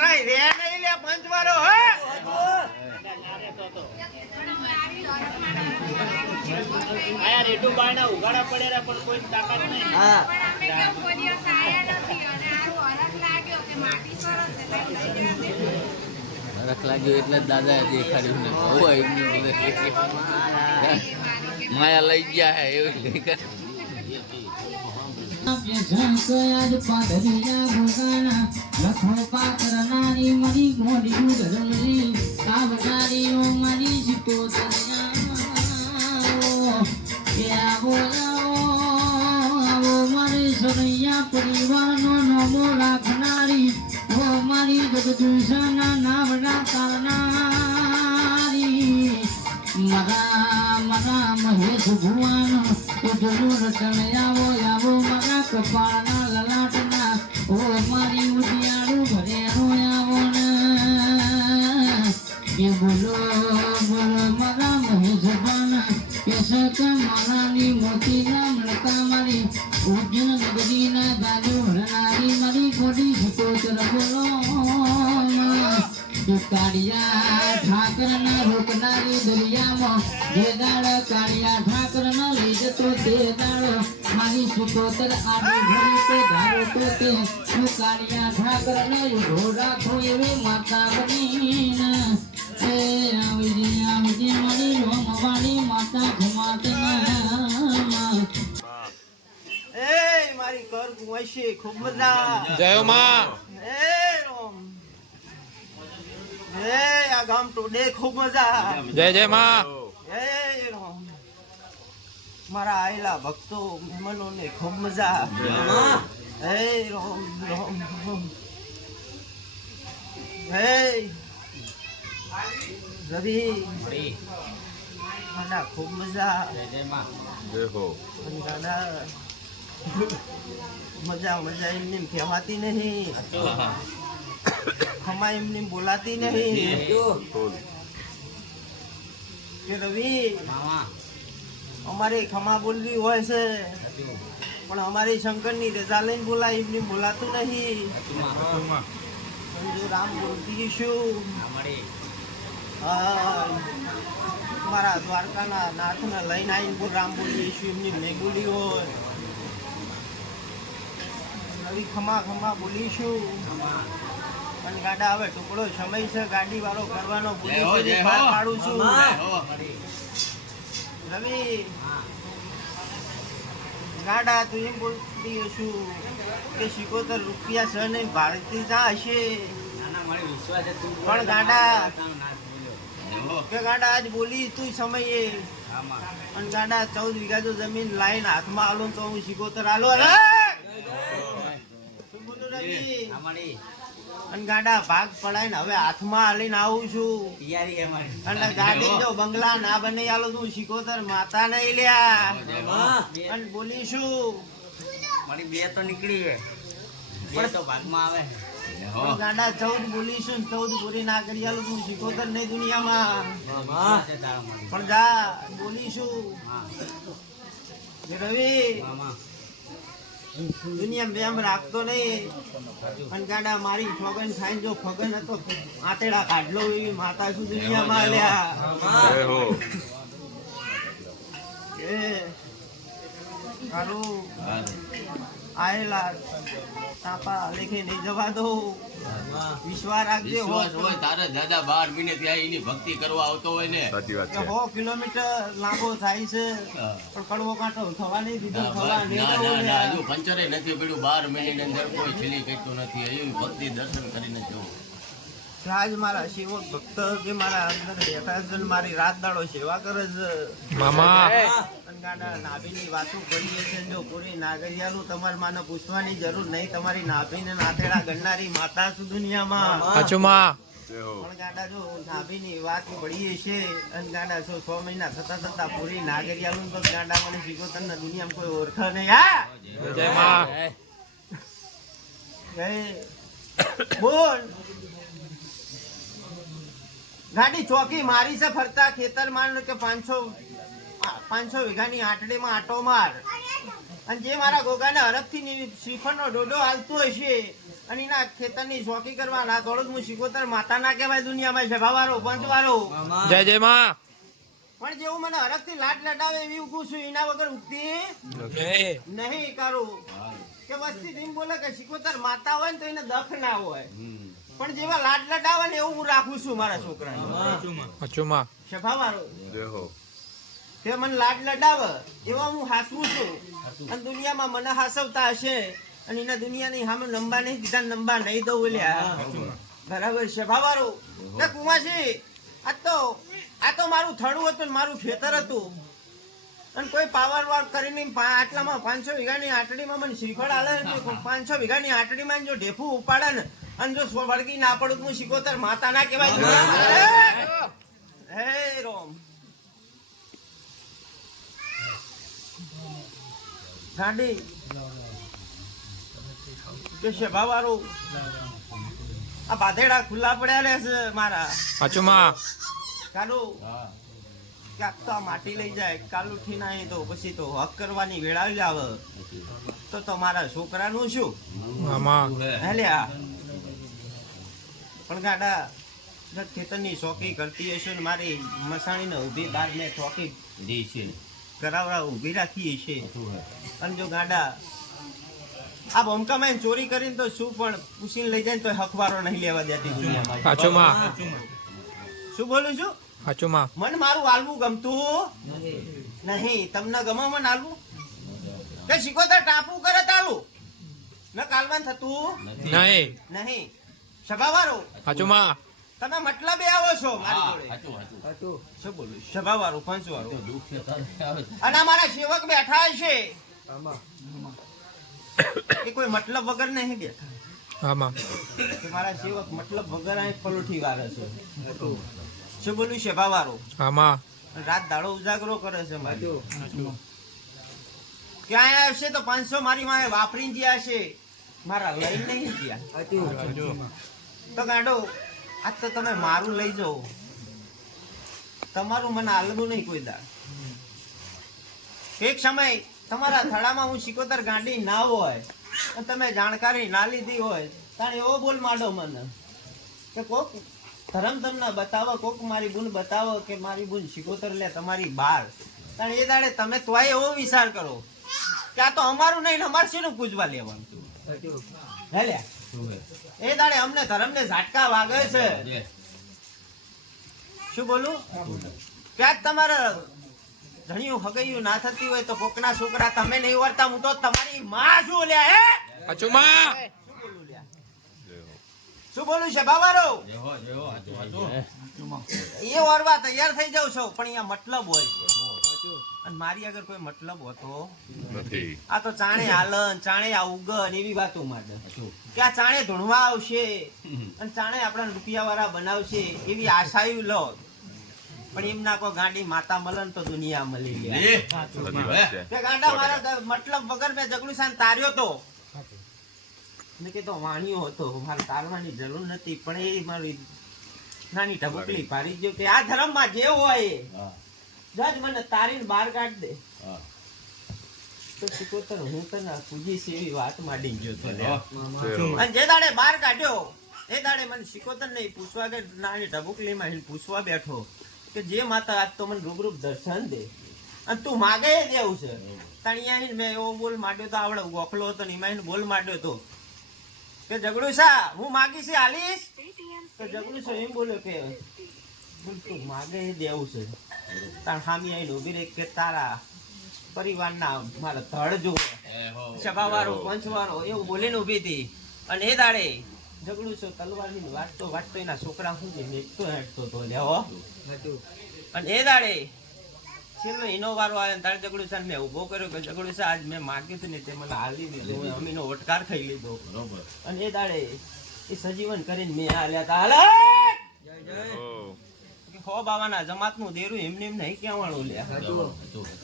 જરાય રે નહીં લે પંચવારો હે આયા રેટુ બાયના ઉગાડા પડ્યા પણ કોઈ તાકાત નહીં. હા રખ લાગ્યો એટલે જ દાદા દેખાડ્યું ને બહુ માયા લઈ ગયા હે એવું લઈ કર લખો પાકરનારી મરી મોડી ઉધરલી કાવકારીઓ મરી જીતો આવો મારી સરૈયા પરિવારનો નમો રાખનારી ઓ મારી જગદુષના નામના તારનારી મરા મહેશ ભુવન ઉજળું રટણ આવો મારા કપાળના લલાટના ઓ મારી ઉદિયાળું ભરેનો આવો ને એ બોલો મારા મહેશ ભન કેસક મારાની મોતી નામ લતા મારી ઉજ્જન નગરીના બાજુ હરનારી મારી ગોડી સકોતર બોલો કાળિયા ઠાકરના રોકનારી દરિયામાં જે દાળ કાળિયા ઠાકરના લઈ જતો તે દાળ મારી સુકોતર આડી ભરી તો ધારો તો તે હું કાળિયા ઠાકરનો ઉભો રાખો એવી માતા બનીને એ આવજે મારી રોમવાળી માતા ઘુમાતના એ મારી કર કુંવાશી ખૂબ મજા જય માં એ રોમ એ આ ગામ ટોડે ખૂબ મજા જય જય માં એ રોમ મારા આયેલા ભક્તો મહેમાનોને ખૂબ મજા એ રોમ રોમ રોમ એ રવિ મને ખૂબ મજા દાદા મજા મજા એમને કહેવાતી નહીં ખમા એમને બોલાતી નહીં કે રવિ અમારે ખમા બોલવી હોય છે પણ અમારી શંકરની રજા લઈને બોલાય એમને બોલાતું નહીં જો રામ બોલતી શું મારા દ્વારકાના નાથને લઈને આવીને રામ બોલીએ છું એમની નહીં બોલી હોય નવી ખમા ખમા બોલીશું અને ગાડા હવે ટુકડો સમય છે ગાડી વાળો કરવાનો પાડું છું રવિ ગાડા તું એમ બોલતી હશું કે 75 રૂપિયા છે નહીં ભારતી ત્યાં હશે પણ ગાડા કે ગાડા આજ બોલી તું સમયે અને ગાડા 14 વીઘા જો જમીન લાઈન હાથમાં આલો તો હું 75 આલો અને ગાડા ભાગ પડાય ને હવે હાથમાં હાલીને આવું છું અને ગાડી જો બંગલા ના બને આલો તું 75 માતા નહીં લ્યા અને બોલીશું મારી બે તો નીકળી હે બે તો ભાગમાં આવે પણ ગાડા 14 બોલીશું 14 પૂરી ના કરી આલો તું 75 નહીં દુનિયામાં પણ જા બોલીશું રવિ દુનિયા બેમ રાખતો નહીં પણ ગાડા મારી ફગન થાય જો ફગન હતો આતેડા કાઢલો એવી માતા શું દુનિયામાં આલ્યા એ હાલો આયેલા તાપા લેખે નહીં જવા દો વિશ્વાસ રાખજે હોય તારે દાદા 12 મહિને ત્યાં એની ભક્તિ કરવા આવતો હોય ને 100 કિલોમીટર લાંબો થાય છે પણ કડવો કાંટો થવા નહીં દીધો થવા નહીં હજુ પંચરે નથી પડ્યું 12 મહિનાની અંદર કોઈ છેલ્લી કહેતું નથી એવી ભક્તિ દર્શન કરીને જવું આજ મારા સેવક ભક્ત કે મારા અંદર બેઠા છે મારી રાત દાડો સેવા કરે છે મામા ગાડા નાભીની વાતો કરીએ છે જો પૂરી નાગરિયાલું તમારે માને પૂછવાની જરૂર નહીં તમારી નાભીને નાથેડા ગણનારી માતા છું દુનિયામાં પણ ગાડા જો નાભીની વાત પડીએ છે અને ગાડા જો 6 મહિના થતા પૂરી નાગરિયાલું તો ગાડા મને શીખોતર ને દુનિયામાં કોઈ ઓળખે નહીં હા જય માં બોલ ગાડી ચોકી મારી છે ફરતા ખેતર માન કે 500 વીઘાની આટડીમાં આટો માર અને જે મારા ગોગાને હરફથી શ્રીફળનો ડોડો હાલતો હશે અને એના ખેતરની શોખી કરવાના થોડું હું શિકોતર માતા ના કહેવાય દુનિયામાં છે ભાવારો પંચવારો જય જય માં પણ જેવું મને હરખથી લાટ લડાવે એવી ઉગું છું એના વગર ઉગતી નહીં કરું કે વસ્તી એમ બોલે કે શિકોતર માતા હોય ને તો એને દખ ના હોય પણ જેવા લાટ લડાવે ને એવું હું રાખું છું મારા છોકરાને અચુમા ભાવારો તે મને લાડ લડાવે એવા હું હાસવું છું અને દુનિયામાં મને હાસવતા હશે અને એના દુનિયાની સામે નંબા નહીં દીધા નંબા નહીં દઉં બોલ્યા બરાબર છે ભાવારો કે કુમાસી આ તો મારું થડું હતું ને મારું ખેતર હતું અને કોઈ પાવર વાર કરીને આટલામાં 500 વીઘાની આટડીમાં મને શ્રીફળ આલે 500 વીઘાની આટડીમાં જો ઢેફું ઉપાડે ને અને જો વળગી ના પડું હું શિકોતર માતા ના કહેવાય હે રોમ ગાડી કે છે ભાવારું આ બાધેડા ખુલ્લા પડ્યા રહેશે મારા અચુમા કાલુ ક્યાંક તો આ માટી લઈ જાય કાલુ થી ના તો પછી તો હક કરવાની વેળા જ આવે તો મારા છોકરાનું શું હેલ્યા પણ ગાડા ખેતરની ચોકી કરતી હશે ને મારી મસાણીને ઊભી બાર મેં ચોકી દી છે કરાવડા ઊભી રાખી છે અને જો ગાડા આ બોમકામાં ચોરી કરીને તો શું પણ પૂછીને લઈ જાય ને તો હકવારો નહીં લેવા દેતી દુનિયામાં શું બોલું છું મને મારું હાલવું ગમતું નહીં તમને ગમે મને હાલવું કે શિકોતર ટાપુ કરે તાલું ન કાલવાન થતું નહીં સભાવાળો તમે મતલબ આવો છો મારી જોડે શું બોલું સભાવાળો પંચવાળો અને અમારા સેવક બેઠા છે એ કોઈ મતલબ વગર નહીં બેઠા કે મારા સેવક મતલબ વગર અહીં પલોઠી વારે છે શું બોલું છે ભાવારો રાત દાડો ઉજાગરો કરે છે મારી ક્યાં આવશે તો 500 મારી માએ વાપરીને ગયા છે મારા લઈ નહીં ગયા તો ગાડો આજ તો તમે મારું લઈ જાઓ તમારું મને હાલવું નહીં કોઈ દાડ એક સમય તમારા થડામાં હું શિકોતર ગાંડી ના હોય તમે જાણકારી ના લીધી હોય તાણે એવો બોલ માંડો મને કે કોક ધર્મ તમને બતાવો કોક મારી બુન બતાવો કે મારી બુન શિકોતર લે તમારી બાર તાણે એ દાડે તમે તોય એવો વિચાર કરો કે આ તો અમારું નહીં અમારે શેનું પૂજવા લેવાનું હે લે એ દાડે અમને ધર્મને ઝાટકા વાગે છે શું બોલું ક્યાંક તમારે ધણિયું હગૈયું ના થતી હોય તો કોકના છોકરા તમે નહીં વરતા હું તો તમારી માં શું લ્યા હે શું બોલું છે બાબારો એ ઓરવા તૈયાર થઈ જાવ છો પણ અહીંયા મતલબ હોય અને મારી આગળ કોઈ મતલબ હોતો નથી આ તો ચાણે હાલન ચાણે આ ઉગન એવી વાતો માટે કે આ ચાણે ધૂણવા આવશે અને ચાણે આપણા રૂપિયા વાળા બનાવશે એવી આશાયું લો પણ એમ ના કોઈ ગાંડી માતા મળે તો દુનિયા મળી લે ગાંડા મારા મતલબ વગર મેં જગડું સાન તાર્યો તો મેં કીધો વાણિયો હતો મારે તારવાની જરૂર નથી પણ એ મારી નાની ઢબુકલી પાડી ગયો કે આ ધર્મમાં જે હોય જજ મને તારીને બહાર કાઢ દે તો શિકોતર હું તને પૂજીશ એવી વાત માંડી ગયો તો અને જે દાડે બહાર કાઢ્યો એ દાડે મને શિકોતર નહીં પૂછવા કે નાની ઢબુકલીમાં પૂછવા બેઠો કે જે માતા આજ તો મને રૂબરૂપ દર્શન દે અને તું માગે દેવું છે તણિયા મેં એવો બોલ માંડ્યો તો આવડે ગોખલો હતો ને એમાં બોલ માંડ્યો તો કે જગડું સા હું માગી છે હાલીશ તો જગડું છે એમ બોલ્યો કે તું માગે દેવું છે તાર ખામી આવીને ઉભી રહી કે તારા પરિવારના મારા ધડ જોવે સભાવાળો પંચવાળો એવું બોલીને ઉભી હતી અને એ દાડે જગડું છો તલવારની વાટતો એના છોકરા શું છે હેઠતો તો લેવો અને એ દાડે છેલ્લો એનો વારો આવે ને તારે જગડું છે મેં ઉભો કર્યો કે જગડું છે આજ મેં માગ્યું હતું ને તે મને હાલી દીધું અમીનો ઓટકાર ખાઈ લીધો અને એ દાડે એ સજીવન કરીને મેં હાલ્યા હતા હાલે હો બાવાના જમાતનું દેરું એમને એમ નહીં કહેવાનું લ્યા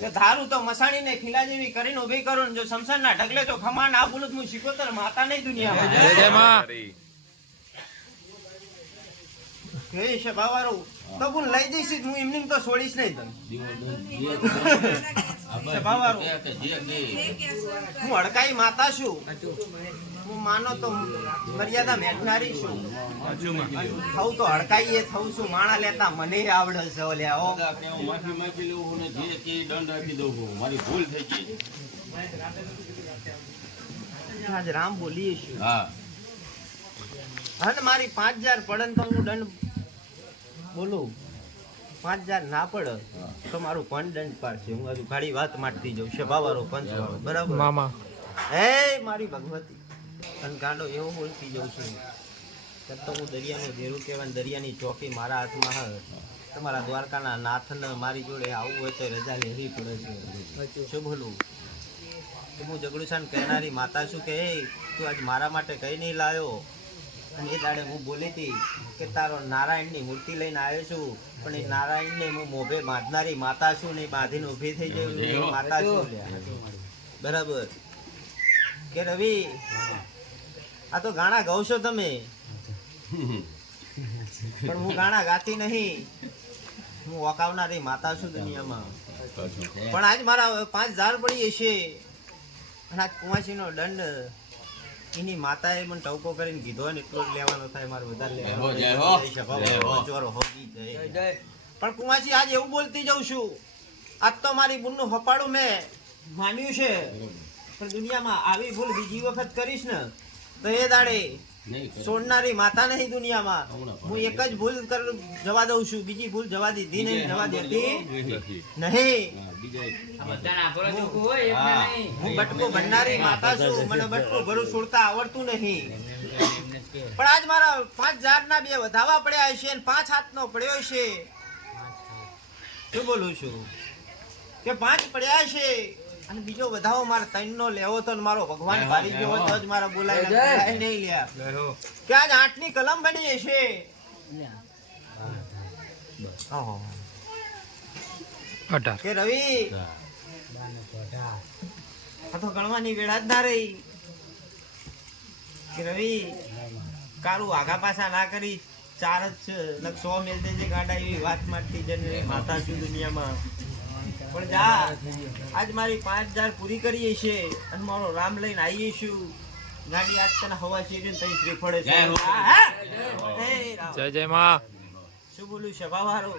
કે ધારું તો મસાણીને ખીલા જેવી કરીને ઉભી કરું જો શમશાનના ઢગલે તો ખમાન આ બોલું હું શિકોતર માતા નહીં દુનિયામાં કે છે બાવારો તો હું લઈ જઈશ હું એમની તો છોડીશ નહીં તને બાવારો હું હડકાઈ માતા છું હું માનો તો મર્યાદા મેઘનારી છું. થવું તો હડકાઈએ થવું છું માણા લેતા મને આવડે છે ઓલ્યા હો. આપણે હું માફી માંગી લઉં હું ને જે કે દંડ આપી દઉં છું. મારી ભૂલ થઈ ગઈ. આજ રામ બોલીએ છું. હા અને મારી 5000 પડે ને તો હું દંડ બોલું. 5000 ના પડે તો મારું કોણ દંડ પાડશે? હું હજુ ઘણી વાત મારતી જાઉં છે બાવારો પંચવાળો બરાબર. મામા હે મારી ભગવતી અને ગાંડો એવો બોલતી જાઉં છું તો હું દરિયાનું ધેરું કહેવાય દરિયાની ચોકી મારા હાથમાં હે. તમારા દ્વારકાના નાથને મારી જોડે આવવું હોય તો રજા લેવી પડે છે. શું બોલું? તો હું જગડુશાન કહેનારી માતા છું કે એ તું આજ મારા માટે કઈ નહીં લાવ્યો. અને એ દાડે હું બોલી હતી કે તારો નારાયણની મૂર્તિ લઈને આવ્યો છું પણ એ નારાયણને હું મોભે બાંધનારી માતા છું ને બાંધીને ઊભી થઈ જાય માતા છું લ્યા. બરાબર કે રવિ આ તો ગાણા ગાવ છો તમે પણ હું ગાણા ગાતી નહીં. હું વકાવનારી માતા છું દુનિયામાં. પણ આજ મારા 5000 પડી હશે અને આજ કુંવાસીનો દંડ એની માતાએ મને ટવકો કરીને કીધો ને એટલો જ લેવાનો થાય મારે વધારે લેવાનો. પણ કુંવાસી આજ એવું બોલતી જાઉં છું આજ તો મારી બુનનું હપાડું મેં માન્યું છે પણ દુનિયામાં આવી ભૂલ બીજી વખત કરીશ ને તો એ દાડે છોડનારી માતા નહીં દુનિયામાં. હું એક જ ભૂલ જવા દઉં છું બીજી ભૂલ જવા દીધી નહીં જવા દેતી નહીં. હું બટકો ભરનારી માતા છું મને બટકો ભરું છોડતા આવડતું નહીં. પણ આજ મારા 5000 ના 2 વધાવા પડ્યા હશે અને 5 હાથનો પડ્યો છે. શું બોલું છું કે 5 પડ્યા છે અને બીજો વધાવો મારે 3 નો લેવો તો મારો ભગવાન ભારી ગયો તો જ મારા બોલાય નહીં લ્યા કે આજ 8 ની કલમ બની હશે. કે રવિ આ તો ગણવાની વેળા જ ના રહી કે રવિ કારું આગા પાછા ના કરી 4 જ છે 100 મેલ દેજે ગાડા એવી વાત મારતી જને માતા છું દુનિયામાં. પણ જા આજ મારી 5000 પૂરી કરી છે અને મારો રામ લઈને આવીએ છું. ગાડી આજ તને હવા ચીરીને તઈ શ્રીફળે છે. જય જય માં. શું બોલું છે બાવારો?